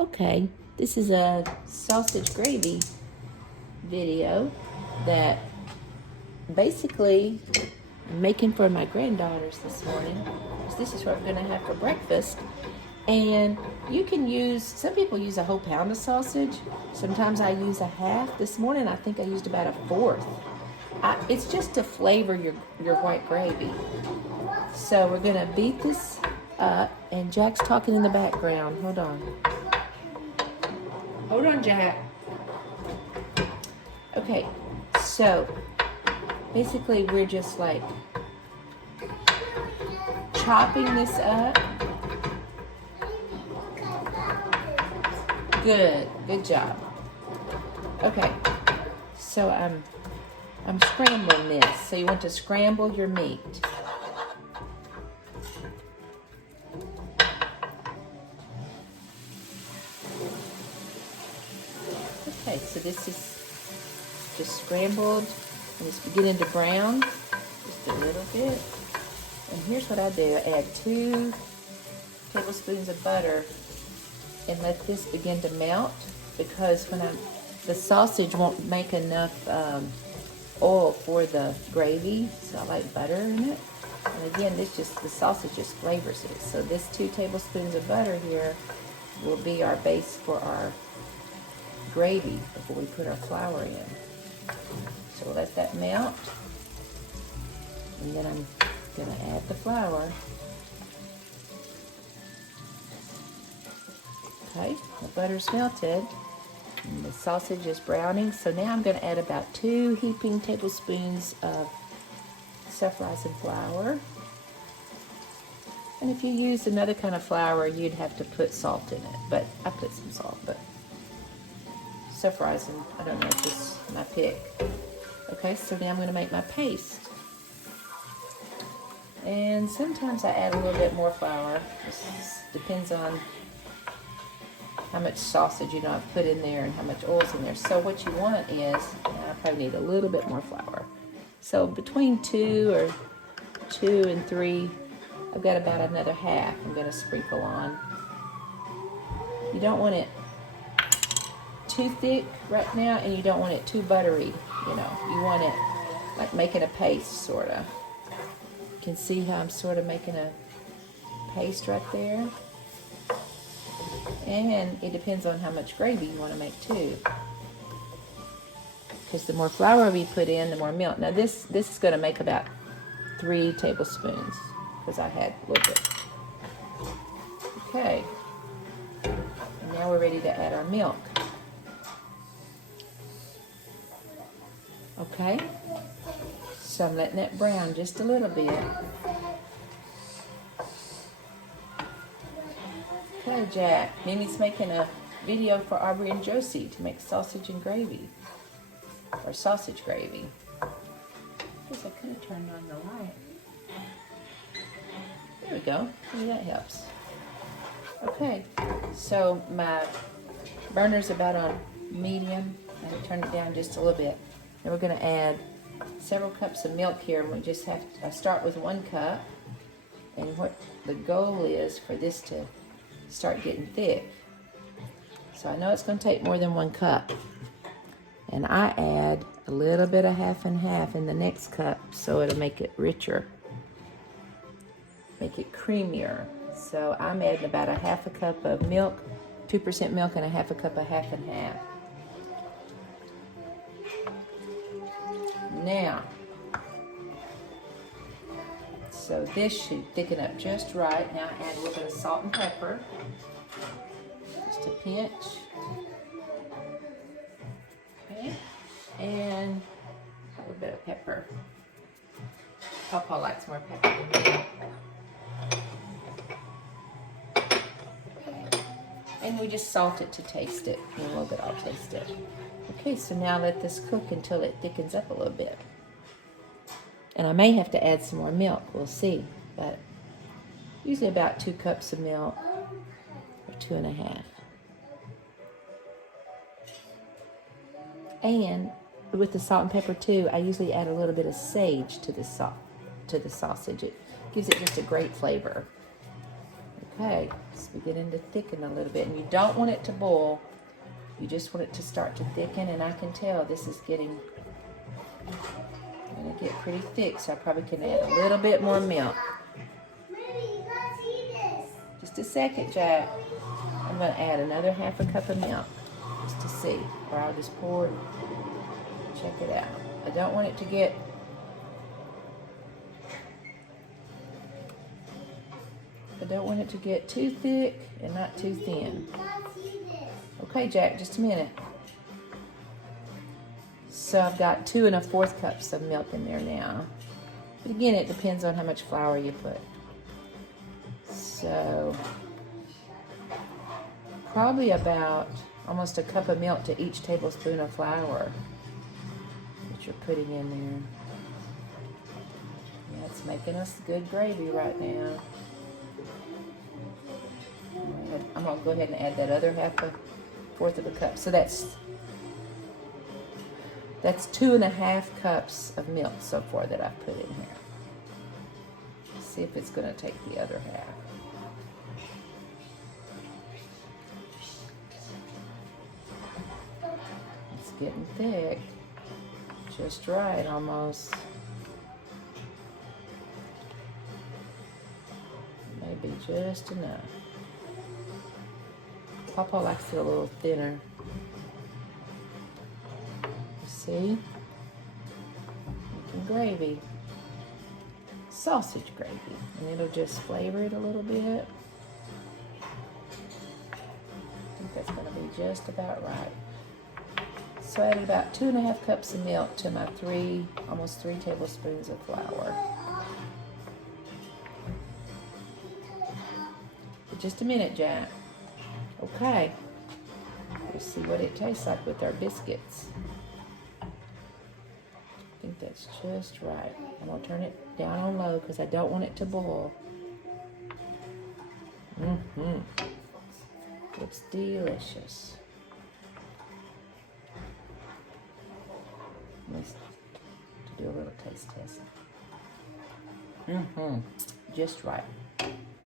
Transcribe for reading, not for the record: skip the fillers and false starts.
Okay, this is a sausage gravy video that basically I'm making for my granddaughters this morning. This is what I'm gonna have for breakfast. And you can use, some people use a whole pound of sausage. Sometimes I use a half. This morning I think I used about a fourth. It's just to flavor your white gravy. So we're gonna beat this up, and Jack's talking in the background. Hold on. Hold on, Jack. Okay, so basically we're just like chopping this up. Good job. Okay, so I'm scrambling this. So you want to scramble your meat. Okay, so this is just scrambled and it's beginning to brown just a little bit. And here's what I do. I add 2 tablespoons of butter and let this begin to melt, because the sausage won't make enough oil for the gravy, so I like butter in it. And again, the sausage just flavors it. So this 2 tablespoons of butter here will be our base for our gravy before we put our flour in. So we'll let that melt, and then I'm gonna add the flour. Okay, the butter's melted and the sausage is browning. So now I'm gonna add about 2 heaping tablespoons of self-rising flour. And if you use another kind of flour, you'd have to put salt in it, but I put some salt, but self-rising, I don't know, it's just my pick. Okay, so now I'm gonna make my paste. And sometimes I add a little bit more flour. This depends on how much sausage I've put in there and how much oil's in there. So what you want is, I probably need a little bit more flour. So between 2 and 3, I've got about another half I'm gonna sprinkle on. You don't want it too thick right now, and you don't want it too buttery, You want it like making a paste, sort of. You can see how I'm sort of making a paste right there. And it depends on how much gravy you want to make too, because the more flour we put in, the more milk. Now this is going to make about 3 tablespoons because I had a little bit. Okay, and now we're ready to add our milk. Okay, so I'm letting it brown just a little bit. Okay, Jack, Mimi's making a video for Aubrey and Josie to make sausage and gravy, or sausage gravy. I guess I could have turned on the light. There we go, maybe that helps. Okay, so my burner's about on medium. I turn it down just a little bit. And we're going to add several cups of milk here, and we just have to start with 1 cup. And what the goal is for this to start getting thick. So I know it's going to take more than 1 cup. And I add a little bit of half and half in the next cup, so it'll make it richer, make it creamier. So I'm adding about a half a cup of milk, 2% milk, and a half a cup of half and half. Now, so this should thicken up just right. Now I add a little bit of salt and pepper, just a pinch. Okay, and a little bit of pepper. Papa likes more pepper than me. Okay. And we just salt it to taste it. In a little bit, I'll taste it. Okay, so now let this cook until it thickens up a little bit. And I may have to add some more milk, we'll see. But usually about 2 cups of milk, or 2.5. And with the salt and pepper too, I usually add a little bit of sage to the sausage. It gives it just a great flavor. Okay, it's beginning to thicken a little bit, and you don't want it to boil. You just want it to start to thicken, and I can tell this is gonna get pretty thick, so I probably can add a little bit more milk. Just a second, Jack. I'm gonna add another half a cup of milk just to see, or I'll just pour it. Check it out. I don't want it to get too thick and not too thin. Okay, Jack, just a minute. So I've got 2 1/4 cups of milk in there now. But again, it depends on how much flour you put. So probably about almost a cup of milk to each tablespoon of flour that you're putting in there. Yeah, it's making us good gravy right now. I'm gonna go ahead and add that other 1/4 of a cup. So that's 2 1/2 cups of milk so far that I've put in here. Let's see if it's gonna take the other half. It's getting thick, just right almost. Maybe just enough. Papa likes it a little thinner. See? Making gravy. Sausage gravy. And it'll just flavor it a little bit. I think that's going to be just about right. So I added about 2 1/2 cups of milk to my almost 3 tablespoons of flour. Just a minute, Jack. Okay. Let's see what it tastes like with our biscuits. I think that's just right. I'm going to turn it down on low because I don't want it to boil. Looks delicious. Let's do a little taste test. Just right.